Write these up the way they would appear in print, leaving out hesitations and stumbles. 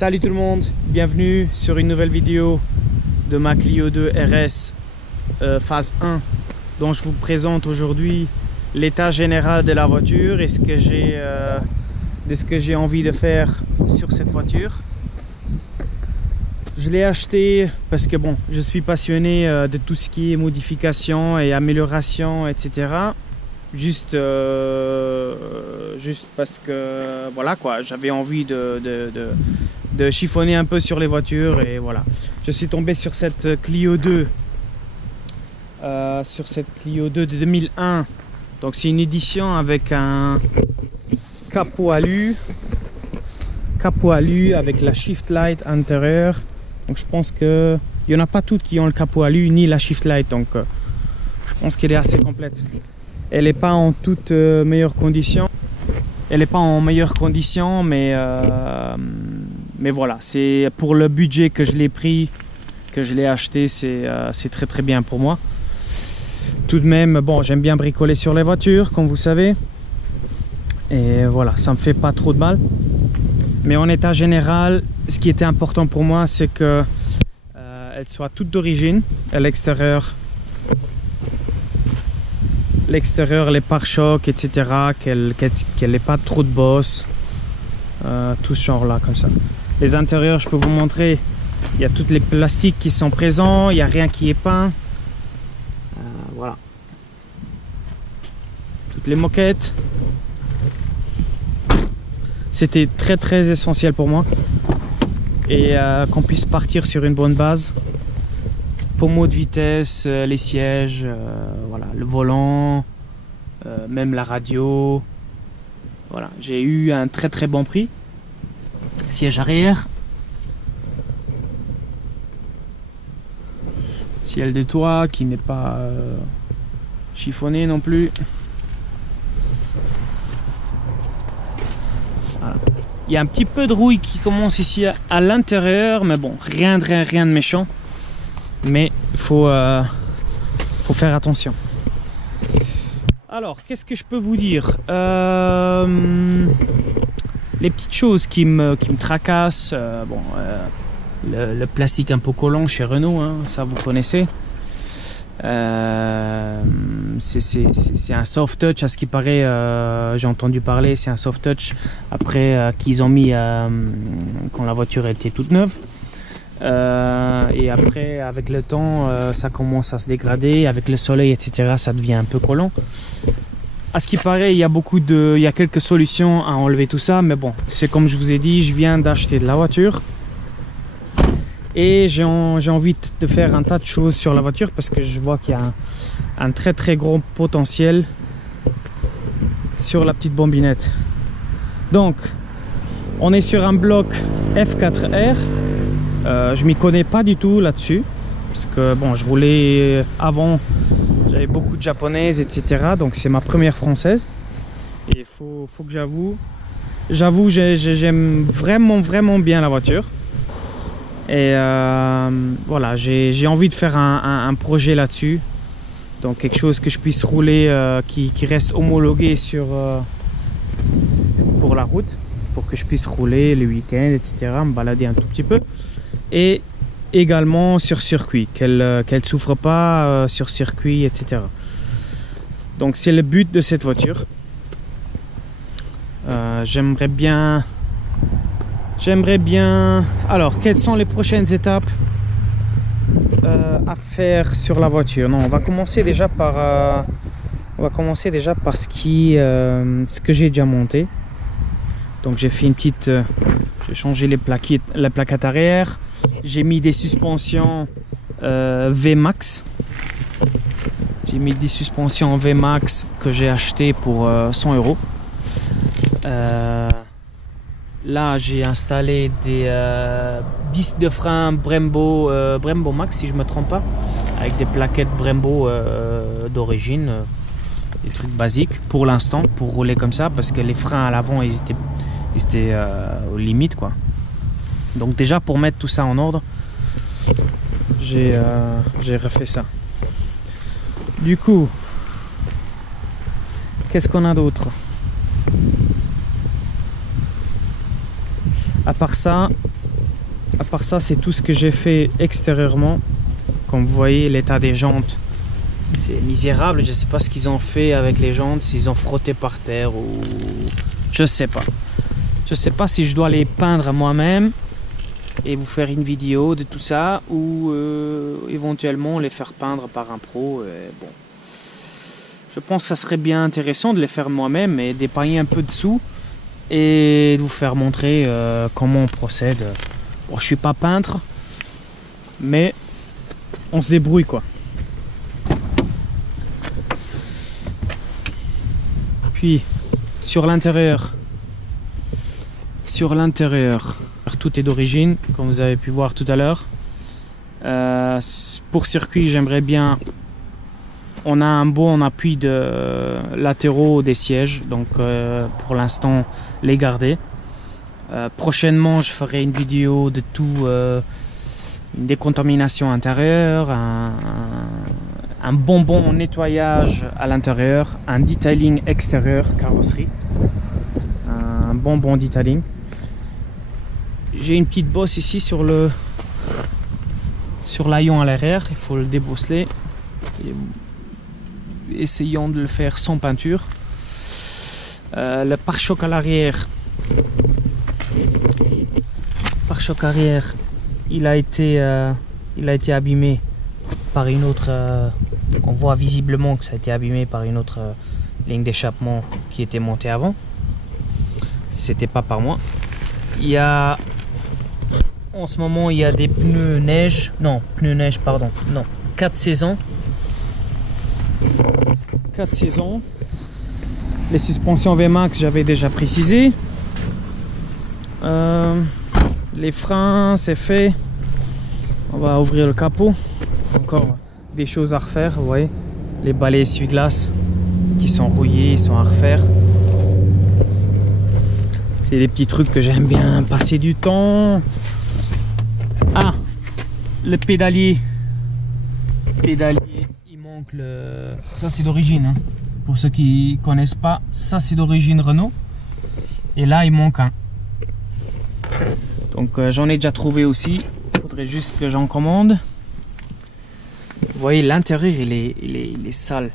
Salut tout le monde, bienvenue sur une nouvelle vidéo de ma Clio 2 RS phase 1 dont je vous présente aujourd'hui l'état général de la voiture et ce que j'ai envie de faire sur cette voiture. Je l'ai acheté parce que bon, je suis passionné de tout ce qui est modification et amélioration, etc. Juste parce que voilà quoi, j'avais envie de chiffonner un peu sur les voitures et voilà. Je suis tombé sur cette Clio 2 de 2001. Donc c'est une édition avec un capot alu avec la shift light intérieure. Donc je pense que il y en a pas toutes qui ont le capot alu ni la shift light, donc je pense qu'elle est assez complète. Elle n'est pas en toute meilleure condition. Elle n'est pas en meilleure condition, mais voilà, c'est pour le budget que je l'ai pris, que je l'ai acheté, c'est très très bien pour moi. Tout de même, bon, j'aime bien bricoler sur les voitures, comme vous savez. Et voilà, ça me fait pas trop de mal. Mais en état général, ce qui était important pour moi, c'est que elle soit toute d'origine, à l'extérieur. L'extérieur, les pare-chocs, etc. Qu'elle n'ait pas trop de bosses. Tout ce genre là, comme ça. Les intérieurs, je peux vous montrer. Il y a tous les plastiques qui sont présents. Il n'y a rien qui est peint. Voilà. Toutes les moquettes. C'était très très essentiel pour moi. Et qu'on puisse partir sur une bonne base. Pommeau de vitesse, les sièges, voilà, le volant, même la radio. Voilà, j'ai eu un très très bon prix. Siège arrière, ciel de toit qui n'est pas chiffonné non plus. Voilà. Il y a un petit peu de rouille qui commence ici à l'intérieur, mais bon, rien de méchant. Mais il faut faire attention. Alors, qu'est-ce que je peux vous dire? Les petites choses qui me tracassent. Le plastique un peu collant chez Renault, hein, ça vous connaissez. C'est un soft touch, à ce qui paraît. J'ai entendu parler, c'est un soft touch après qu'ils ont mis quand la voiture était toute neuve. Et après, avec le temps, ça commence à se dégrader. Avec le soleil, etc., ça devient un peu collant. À ce qui paraît, il y a quelques solutions à enlever tout ça. Mais bon, c'est comme je vous ai dit, je viens d'acheter de la voiture. Et j'ai envie de faire un tas de choses sur la voiture parce que je vois qu'il y a un très très gros potentiel sur la petite bombinette. Donc, on est sur un bloc F4R. Je m'y connais pas du tout là-dessus parce que bon, je roulais avant, j'avais beaucoup de japonaises, etc. Donc c'est ma première française et faut que j'avoue j'aime vraiment bien la voiture et voilà, j'ai envie de faire un projet là-dessus, donc quelque chose que je puisse rouler qui reste homologué pour la route, pour que je puisse rouler les week-ends, etc., me balader un tout petit peu. Et également sur circuit, qu'elle souffre pas sur circuit, etc. Donc c'est le but de cette voiture. J'aimerais bien. Alors, quelles sont les prochaines étapes à faire sur la voiture? Non, on va commencer déjà par ce que j'ai déjà monté. Donc j'ai fait une petite, j'ai changé la plaquette arrière. J'ai mis des suspensions VMAX. J'ai mis des suspensions VMAX que j'ai acheté pour 100 €. Là, j'ai installé des disques de frein Brembo Max, si je ne me trompe pas, avec des plaquettes Brembo d'origine, des trucs basiques pour l'instant, pour rouler comme ça, parce que les freins à l'avant, ils étaient aux limites, quoi. Donc déjà, pour mettre tout ça en ordre, j'ai refait ça. Du coup, qu'est-ce qu'on a d'autre? À part ça, À part ça, c'est tout ce que j'ai fait extérieurement. Comme vous voyez, l'état des jantes, c'est misérable. Je sais pas ce qu'ils ont fait avec les jantes, s'ils ont frotté par terre ou... Je sais pas. Je sais pas si je dois les peindre moi-même et vous faire une vidéo de tout ça ou éventuellement les faire peindre par un pro. Bon. Je pense que ça serait bien intéressant de les faire moi-même et d'épargner un peu de sous et de vous faire montrer comment on procède. Bon, je suis pas peintre, mais on se débrouille quoi. Puis sur l'intérieur, tout est d'origine, comme vous avez pu voir tout à l'heure. Pour circuit, j'aimerais bien. On a un bon appui de latéraux des sièges, donc pour l'instant les garder. Prochainement, je ferai une vidéo de tout, une décontamination intérieure, un bon nettoyage à l'intérieur, un detailing extérieur carrosserie, un bon detailing. J'ai une petite bosse ici sur l'haillon à l'arrière, il faut le débosseler. Essayons de le faire sans peinture. Le pare-choc à l'arrière, il a été abîmé par une autre. On voit visiblement que ça a été abîmé par une autre ligne d'échappement qui était montée avant. C'était pas par moi. Il y a en ce moment il y a des pneus neige, 4 saisons. 4 saisons. Les suspensions VMAX, j'avais déjà précisé. Les freins, c'est fait. On va ouvrir le capot. Encore des choses à refaire, vous voyez. Les balais essuie-glace qui sont rouillés, ils sont à refaire. C'est des petits trucs que j'aime bien passer du temps. Ah, le pédalier. Il manque le... Ça c'est d'origine, hein. Pour ceux qui connaissent pas, ça c'est d'origine Renault. Et là il manque un. Donc j'en ai déjà trouvé aussi. Il faudrait juste que j'en commande. Vous voyez l'intérieur il est sale.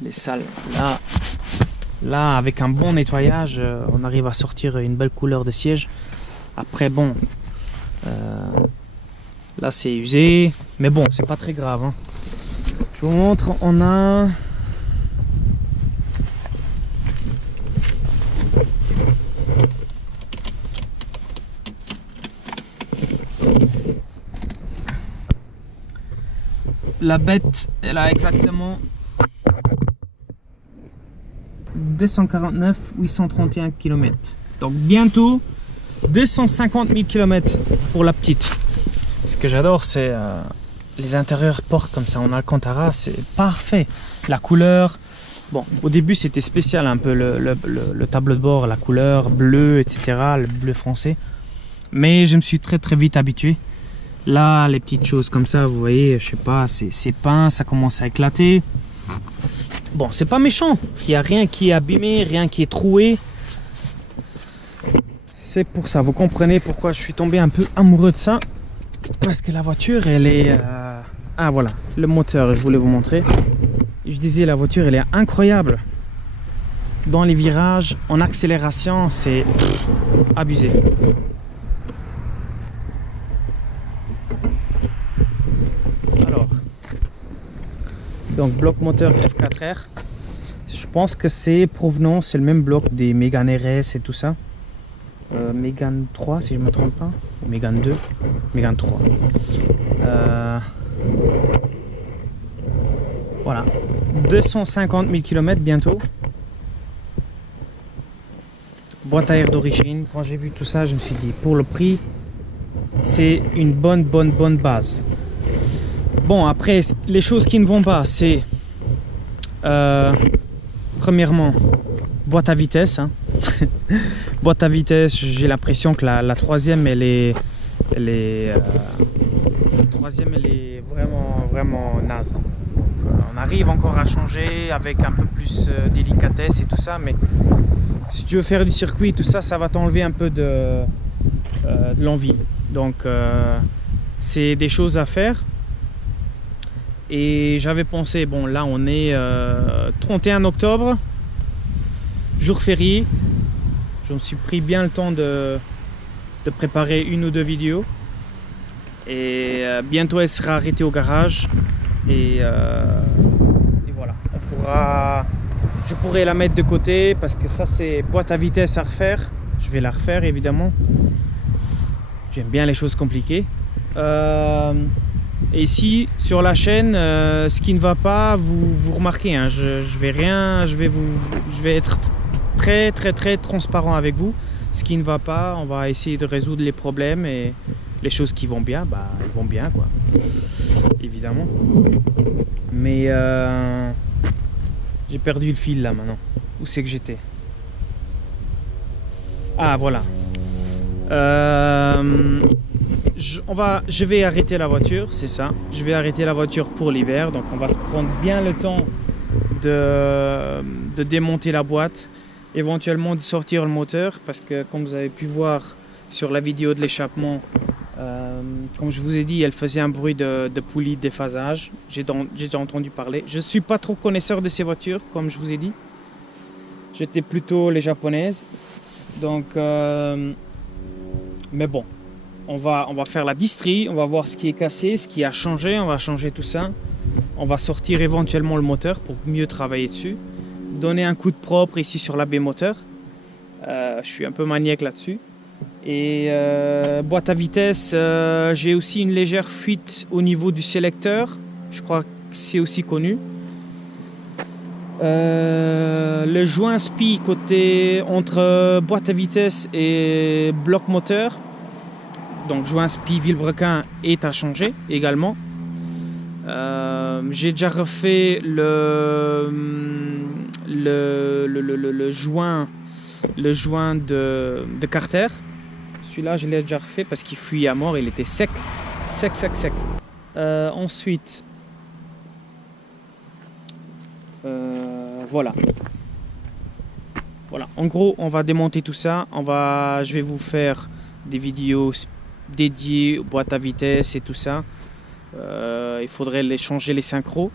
Il est sale. Là avec un bon nettoyage, on arrive à sortir une belle couleur de siège. Après bon, là c'est usé, mais bon c'est pas très grave, hein. Je vous montre, on a la bête, elle a exactement 249 831 km. Donc bientôt 250 000 km pour la petite. Ce que j'adore, c'est les intérieurs portes comme ça en Alcantara, c'est parfait. La couleur, bon, au début c'était spécial un peu le tableau de bord, la couleur bleue, etc., le bleu français. Mais je me suis très vite habitué. Là, les petites choses comme ça, vous voyez, je sais pas, c'est peint, ça commence à éclater. Bon, c'est pas méchant, il n'y a rien qui est abîmé, rien qui est troué. C'est pour ça, vous comprenez pourquoi je suis tombé un peu amoureux de ça. Parce que la voiture, elle est... Ah voilà, le moteur, je voulais vous montrer. Je disais, la voiture, elle est incroyable. Dans les virages, en accélération, c'est abusé. Alors, donc bloc moteur F4R. Je pense que c'est provenant, c'est le même bloc des Mégane RS et tout ça. Mégane 3 si je ne me trompe pas, Mégane 2, Mégane 3. Voilà, 250 000 km bientôt. Boîte à air d'origine. Quand j'ai vu tout ça, je me suis dit, pour le prix, c'est une bonne base. Bon, après, les choses qui ne vont pas, c'est premièrement, boîte à vitesse, hein. Boîte à vitesse, j'ai l'impression que la troisième, elle est vraiment naze. Donc, on arrive encore à changer avec un peu plus délicatesse et tout ça, mais si tu veux faire du circuit, tout ça, ça va t'enlever un peu de de l'envie. Donc c'est des choses à faire. Et j'avais pensé, bon là on est 31 octobre, jour férié. Je me suis pris bien le temps de préparer une ou deux vidéos. Et bientôt elle sera arrêtée au garage. Et voilà, je pourrai la mettre de côté parce que ça c'est boîte à vitesse à refaire. Je vais la refaire évidemment. J'aime bien les choses compliquées. Et ici sur la chaîne, ce qui ne va pas, vous remarquez, hein, je vais être très transparent avec vous. Ce qui ne va pas, on va essayer de résoudre les problèmes, et les choses qui vont bien, bah elles vont bien quoi, évidemment. Mais j'ai perdu le fil là maintenant. Où c'est que j'étais? Ah voilà. Je vais arrêter la voiture, c'est ça. Je vais arrêter la voiture pour l'hiver, donc on va se prendre bien le temps de démonter la boîte, éventuellement de sortir le moteur, parce que comme vous avez pu voir sur la vidéo de l'échappement, comme je vous ai dit, elle faisait un bruit de poulie de déphasage. J'ai déjà entendu parler. Je ne suis pas trop connaisseur de ces voitures, comme je vous ai dit. J'étais plutôt les japonaises. Donc, mais bon, on va faire la distrie, on va voir ce qui est cassé, ce qui a changé, on va changer tout ça. On va sortir éventuellement le moteur pour mieux travailler dessus. Donner un coup de propre ici sur la baie moteur. Je suis un peu maniaque là-dessus. Et boîte à vitesse, j'ai aussi une légère fuite au niveau du sélecteur. Je crois que c'est aussi connu. Le joint SPI côté entre boîte à vitesse et bloc moteur, donc joint SPI Vilebrequin, est à changer également. J'ai déjà refait le joint de carter. Celui-là je l'ai déjà refait parce qu'il fuyait à mort, il était sec. Ensuite voilà, en gros on va démonter tout ça. Je vais vous faire des vidéos dédiées aux boîtes à vitesse et tout ça. Il faudrait changer les synchros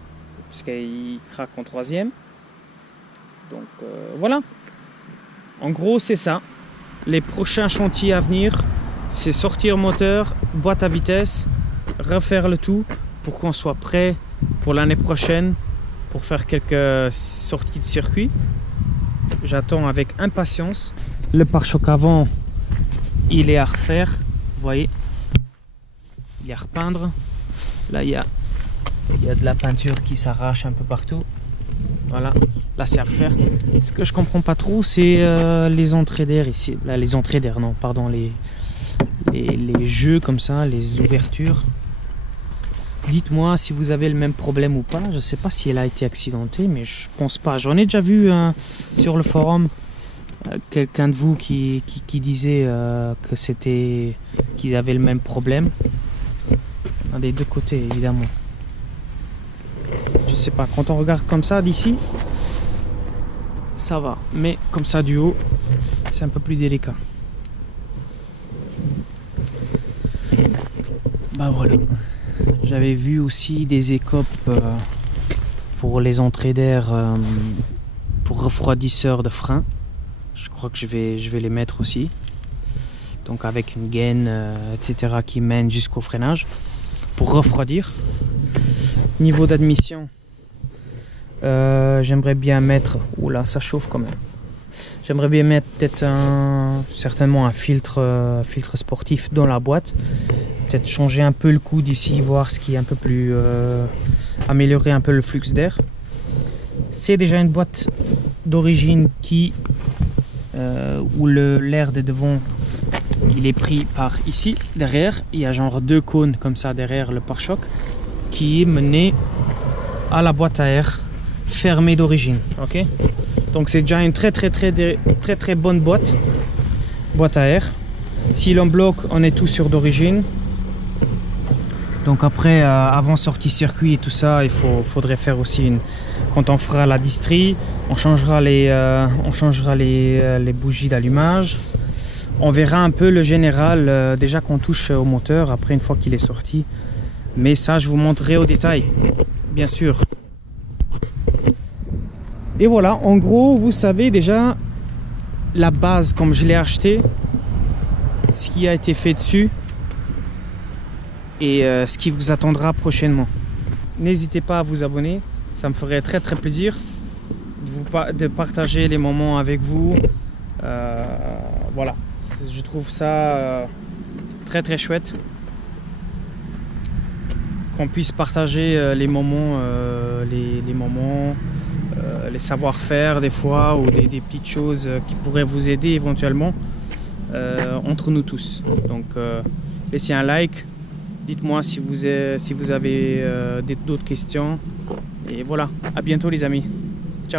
parce qu'ils craquent en troisième. Donc voilà, en gros c'est ça. Les prochains chantiers à venir, c'est sortir moteur, boîte à vitesse, refaire le tout pour qu'on soit prêt pour l'année prochaine pour faire quelques sorties de circuit. J'attends avec impatience. Le pare-choc avant, il est à refaire, vous voyez, il est à repeindre. Là il y a de la peinture qui s'arrache un peu partout. Voilà, là c'est à refaire. Ce que je comprends pas trop, c'est les entrées d'air ici. Là, les entrées d'air, non, pardon, les jeux comme ça, les ouvertures. Dites-moi si vous avez le même problème ou pas. Je sais pas si elle a été accidentée, mais je pense pas. J'en ai déjà vu sur le forum quelqu'un de vous qui disait qu'ils avaient le même problème. Des deux côtés, évidemment. Je sais pas, quand on regarde comme ça d'ici, ça va, mais comme ça du haut, c'est un peu plus délicat. Bah voilà, j'avais vu aussi des écopes pour les entrées d'air, pour refroidisseur de frein. Je crois que je vais les mettre aussi, donc avec une gaine, etc., qui mène jusqu'au freinage pour refroidir. Niveau d'admission, j'aimerais bien mettre, oula ça chauffe quand même, j'aimerais bien mettre peut-être certainement un filtre sportif dans la boîte, peut-être changer un peu le coude ici, voir ce qui est un peu plus, améliorer un peu le flux d'air. C'est déjà une boîte d'origine où l'air de devant il est pris par ici, derrière, il y a genre deux cônes comme ça derrière le pare-choc qui est mené à la boîte à air fermée d'origine. Ok, donc c'est déjà une très bonne boîte à air. Si l'on bloque, on est tout sur d'origine. Donc après, avant sortie circuit et tout ça, faudrait faire aussi quand on fera la distrie, on changera les bougies d'allumage. On verra un peu le général déjà qu'on touche au moteur après une fois qu'il est sorti. Mais ça, je vous montrerai au détail, bien sûr. Et voilà, en gros, vous savez déjà la base comme je l'ai acheté, ce qui a été fait dessus et ce qui vous attendra prochainement. N'hésitez pas à vous abonner, ça me ferait très très plaisir de partager les moments avec vous. Voilà, je trouve ça très très chouette qu'on puisse partager les moments, les savoir-faire des fois, ou des petites choses qui pourraient vous aider éventuellement entre nous tous. Donc laissez un like, dites-moi si vous avez d'autres questions, et voilà, à bientôt les amis.